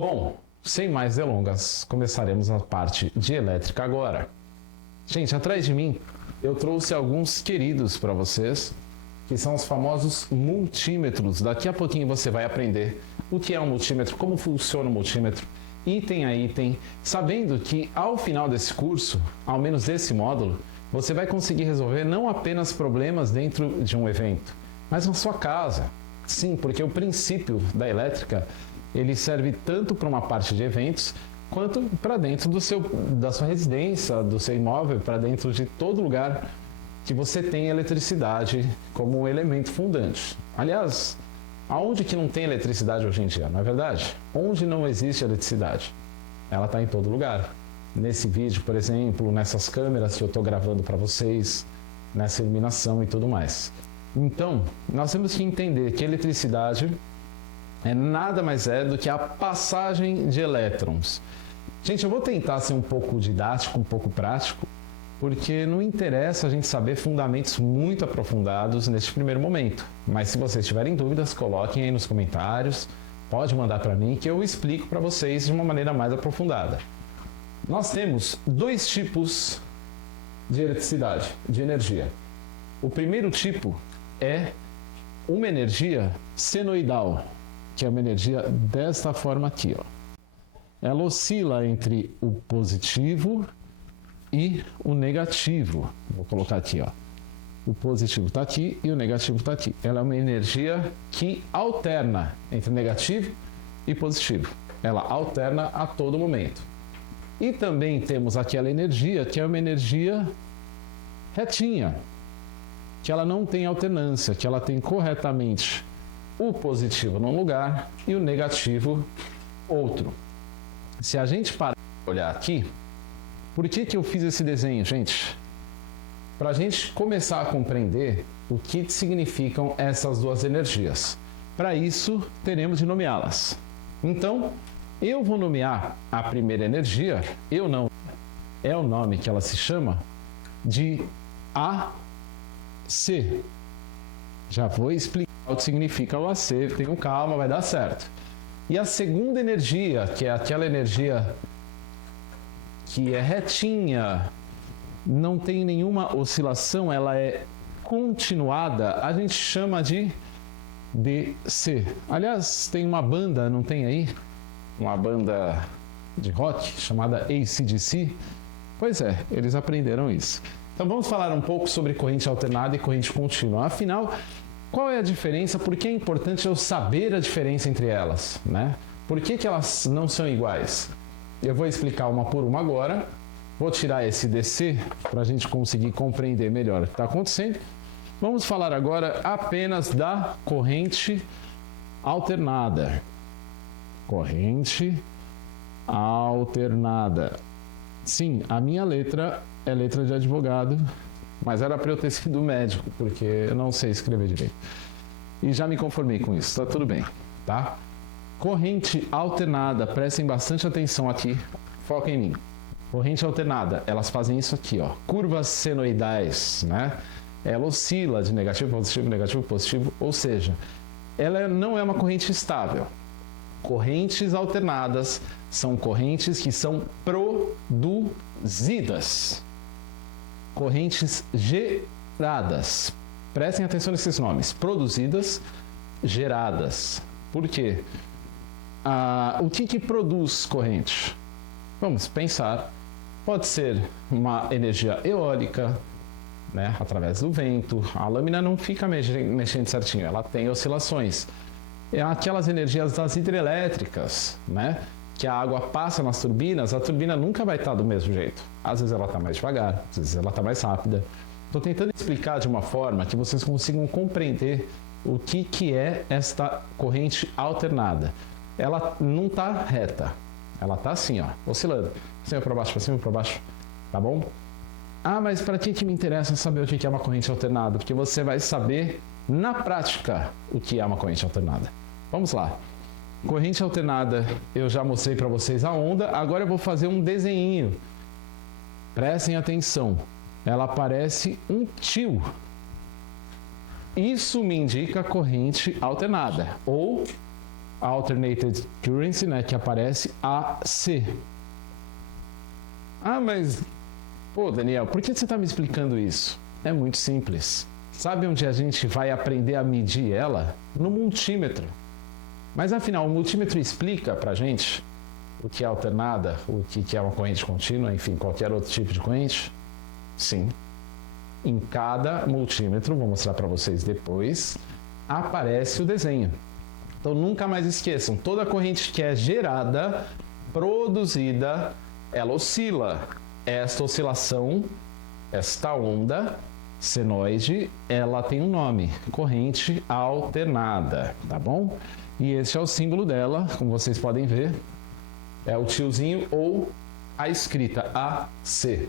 Bom, sem mais delongas, começaremos a parte de elétrica agora. Gente, atrás de mim eu trouxe alguns queridos para vocês, que são os famosos multímetros. Daqui a pouquinho você vai aprender o que é um multímetro, como funciona o multímetro, item a item, sabendo que ao final desse curso, ao menos desse módulo, você vai conseguir resolver não apenas problemas dentro de um evento, mas na sua casa. Sim, porque o princípio da elétrica, ele serve tanto para uma parte de eventos, quanto para dentro da sua residência, do seu imóvel, para dentro de todo lugar que você tem eletricidade como um elemento fundante. Aliás, aonde que não tem eletricidade hoje em dia, não é verdade? Onde não existe eletricidade? Ela está em todo lugar. Nesse vídeo, por exemplo, nessas câmeras que eu estou gravando para vocês, nessa iluminação e tudo mais. Então, nós temos que entender que a eletricidade nada mais é do que a passagem de elétrons. Gente, eu vou tentar ser um pouco didático, um pouco prático, porque não interessa a gente saber fundamentos muito aprofundados neste primeiro momento. Mas se vocês tiverem dúvidas, coloquem aí nos comentários, pode mandar para mim que eu explico para vocês de uma maneira mais aprofundada. Nós temos dois tipos de eletricidade, de energia. O primeiro tipo é uma energia senoidal, que é uma energia desta forma aqui, ó. Ela oscila entre o positivo e o negativo. Vou colocar aqui, ó. O positivo está aqui e o negativo está aqui. Ela é uma energia que alterna entre negativo e positivo. Ela alterna a todo momento. E também temos aquela energia que é uma energia retinha, que ela não tem alternância, que ela tem corretamente o positivo num lugar e o negativo outro. Se a gente parar de olhar aqui, por que eu fiz esse desenho, gente? Para a gente começar a compreender o que significam essas duas energias. Para isso, teremos de nomeá-las. Então, eu vou nomear a primeira energia, é o nome que ela se chama, de AC. Já vou explicar o que significa o AC, tenham calma, vai dar certo. E a segunda energia, que é aquela energia que é retinha, não tem nenhuma oscilação, ela é continuada, a gente chama de DC. Aliás, tem uma banda, não tem aí? Uma banda de rock chamada AC/DC? Pois é, eles aprenderam isso. Então vamos falar um pouco sobre corrente alternada e corrente contínua. Afinal, qual é a diferença? Por que é importante eu saber a diferença entre elas, né? Por que elas não são iguais? Eu vou explicar uma por uma agora. Vou tirar esse DC para a gente conseguir compreender melhor o que está acontecendo. Vamos falar agora apenas da corrente alternada. Corrente alternada. Sim, a minha letra é letra de advogado, mas era para eu ter sido médico, porque eu não sei escrever direito. E já me conformei com isso, tá tudo bem, tá? Corrente alternada, prestem bastante atenção aqui, foca em mim. Corrente alternada, elas fazem isso aqui, ó, curvas senoidais, né? Ela oscila de negativo, positivo, negativo, positivo, ou seja, ela não é uma corrente estável. Correntes alternadas são correntes que são produzidas. Correntes geradas. Prestem atenção nesses nomes. Produzidas, geradas. Por quê? O que produz corrente? Vamos pensar. Pode ser uma energia eólica, né, através do vento. A lâmina não fica mexendo certinho, ela tem oscilações. É aquelas energias das hidrelétricas, né? Que a água passa nas turbinas, a turbina nunca vai estar do mesmo jeito. Às vezes ela está mais devagar, às vezes ela está mais rápida. Estou tentando explicar de uma forma que vocês consigam compreender o que é esta corrente alternada. Ela não está reta, ela está assim, ó, oscilando. Cima para baixo, para cima para baixo, tá bom? Ah, mas para que me interessa saber o que é uma corrente alternada? Porque você vai saber na prática o que é uma corrente alternada. Vamos lá. Corrente alternada, eu já mostrei para vocês a onda, agora eu vou fazer um desenho. Prestem atenção, ela parece um tio. Isso me indica corrente alternada, ou Alternated Currency, né, que aparece AC. Ah, mas, pô, Daniel, por que você está me explicando isso? É muito simples. Sabe onde a gente vai aprender a medir ela? No multímetro. Mas afinal, o multímetro explica pra gente o que é alternada, o que é uma corrente contínua, enfim, qualquer outro tipo de corrente? Sim. Em cada multímetro, vou mostrar para vocês depois, aparece o desenho. Então nunca mais esqueçam, toda corrente que é gerada, produzida, ela oscila. Esta oscilação, esta onda senoide, ela tem um nome, corrente alternada, tá bom? E esse é o símbolo dela, como vocês podem ver, é o tiozinho ou a escrita AC.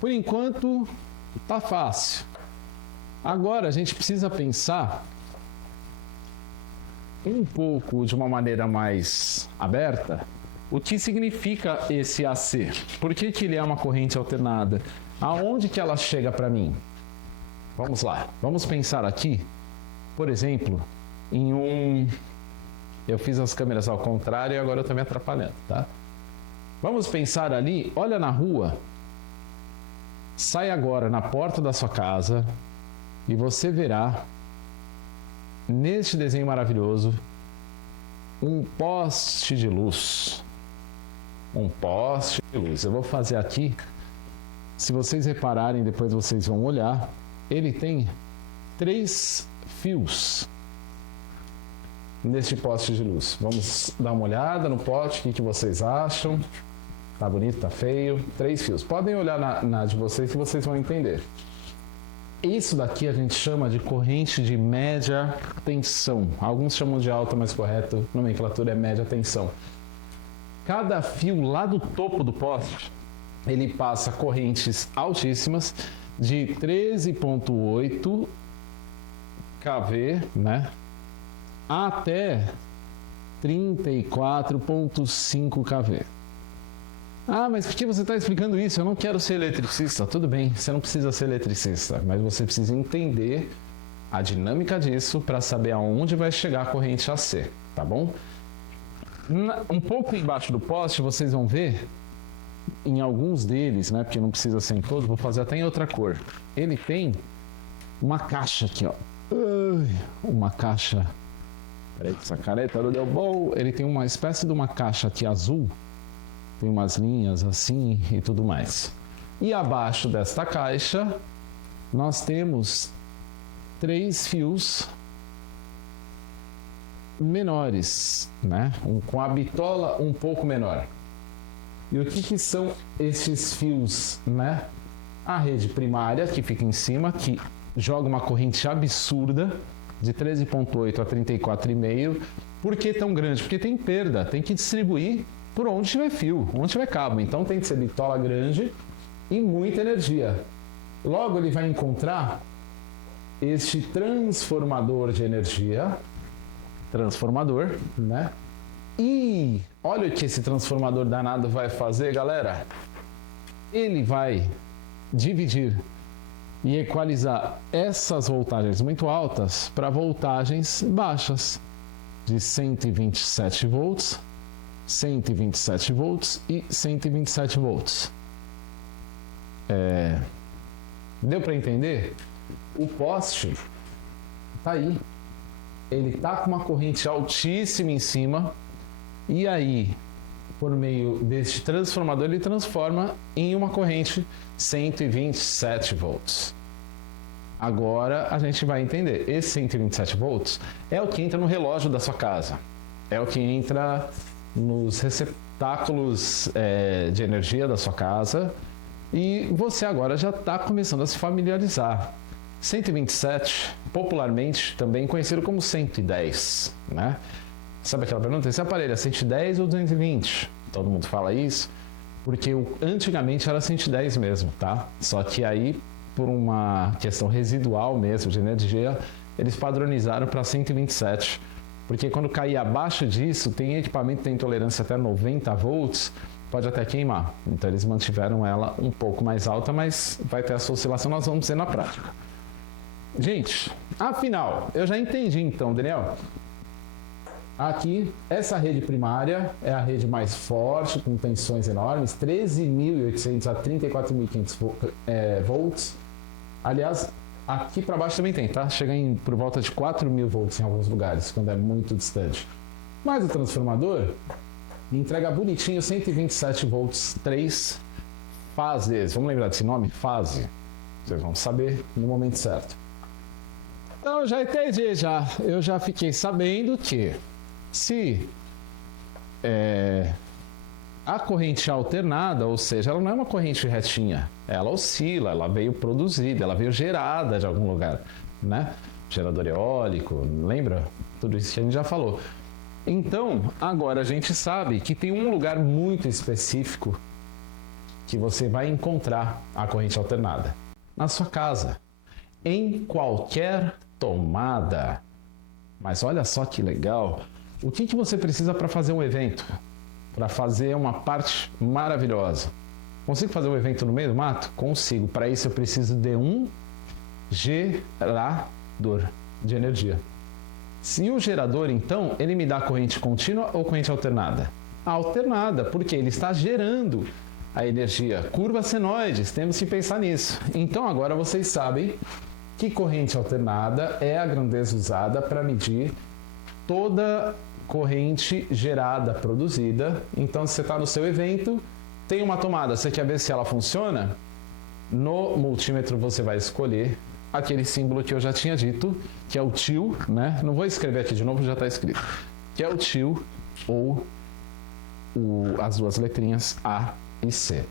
Por enquanto, tá fácil. Agora a gente precisa pensar um pouco de uma maneira mais aberta o que significa esse AC. Por que ele é uma corrente alternada? Aonde que ela chega para mim? Vamos lá, vamos pensar aqui, por exemplo, em um... Eu fiz as câmeras ao contrário e agora eu estou me atrapalhando, tá? Vamos pensar ali, olha na rua, sai agora na porta da sua casa e você verá, neste desenho maravilhoso, um poste de luz. Um poste de luz. Eu vou fazer aqui, se vocês repararem, depois vocês vão olhar, ele tem 3 fios neste poste de luz. Vamos dar uma olhada no pote, o que vocês acham? Tá bonito, tá feio? 3 fios. Podem olhar na de vocês que vocês vão entender. Isso daqui a gente chama de corrente de média tensão. Alguns chamam de alta, mas correto, nomenclatura é média tensão. Cada fio lá do topo do poste, ele passa correntes altíssimas de 13,8 kV, né, até 34,5 kV. Ah, mas por que você está explicando isso? Eu não quero ser eletricista. Tudo bem, você não precisa ser eletricista, mas você precisa entender a dinâmica disso para saber aonde vai chegar a corrente AC, tá bom? Um pouco embaixo do poste, vocês vão ver, em alguns deles, né, porque não precisa ser em todos, vou fazer até em outra cor. Ele tem uma caixa aqui, ó. Uma caixa... Peraí, essa careta não deu bom. Ele tem uma espécie de uma caixa aqui azul. Tem umas linhas assim e tudo mais. E abaixo desta caixa, nós temos 3 fios menores, né? Com a bitola um pouco menor. E o que são esses fios, né? A rede primária, que fica em cima, que joga uma corrente absurda, de 13,8 a 34,5. Por que tão grande? Porque tem perda, tem que distribuir por onde tiver fio, onde tiver cabo. Então tem que ser bitola grande e muita energia. Logo ele vai encontrar este transformador de energia, né? E olha o que esse transformador danado vai fazer, galera. Ele vai dividir e equalizar essas voltagens muito altas para voltagens baixas, de 127 volts, 127 volts e 127 volts. Deu para entender? O poste tá aí. Ele tá com uma corrente altíssima em cima e aí, por meio deste transformador, ele transforma em uma corrente 127 volts. Agora a gente vai entender. Esse 127 volts é o que entra no relógio da sua casa. É o que entra nos receptáculos de energia da sua casa e você agora já está começando a se familiarizar. 127, popularmente também conhecido como 110, né? Sabe aquela pergunta? Esse aparelho é 110 ou 220? Todo mundo fala isso, porque antigamente era 110 mesmo, tá? Só que aí, por uma questão residual mesmo de energia, eles padronizaram para 127, porque quando cair abaixo disso, tem equipamento que tem tolerância até 90 volts, pode até queimar. Então eles mantiveram ela um pouco mais alta, mas vai ter essa oscilação, nós vamos ver na prática. Gente, afinal, eu já entendi então, Daniel. Aqui, essa rede primária é a rede mais forte, com tensões enormes, 13.800 a 34.500 volts. Aliás, aqui para baixo também tem, tá? Chega por volta de 4.000 volts em alguns lugares, quando é muito distante. Mas o transformador entrega bonitinho 127 volts, 3 fases. Vamos lembrar desse nome? Fase. Vocês vão saber no momento certo. Então, eu já entendi, eu já fiquei sabendo que se a corrente alternada, ou seja, ela não é uma corrente retinha, ela oscila, ela veio produzida, ela veio gerada de algum lugar, né? Gerador eólico, lembra? Tudo isso que a gente já falou. Então, agora a gente sabe que tem um lugar muito específico que você vai encontrar a corrente alternada. Na sua casa, em qualquer tomada. Mas olha só que legal! O que você precisa para fazer um evento? Para fazer uma parte maravilhosa? Consigo fazer um evento no meio do mato? Consigo. Para isso eu preciso de um gerador de energia. Se o gerador, então, ele me dá corrente contínua ou corrente alternada? Alternada, porque ele está gerando a energia. Curvas senoides, temos que pensar nisso. Então agora vocês sabem que corrente alternada é a grandeza usada para medir toda corrente gerada, produzida. Então, se você está no seu evento, tem uma tomada, você quer ver se ela funciona? No multímetro você vai escolher aquele símbolo que eu já tinha dito, que é o til, né? Não vou escrever aqui de novo, já está escrito. Que é o til ou as duas letrinhas A e C.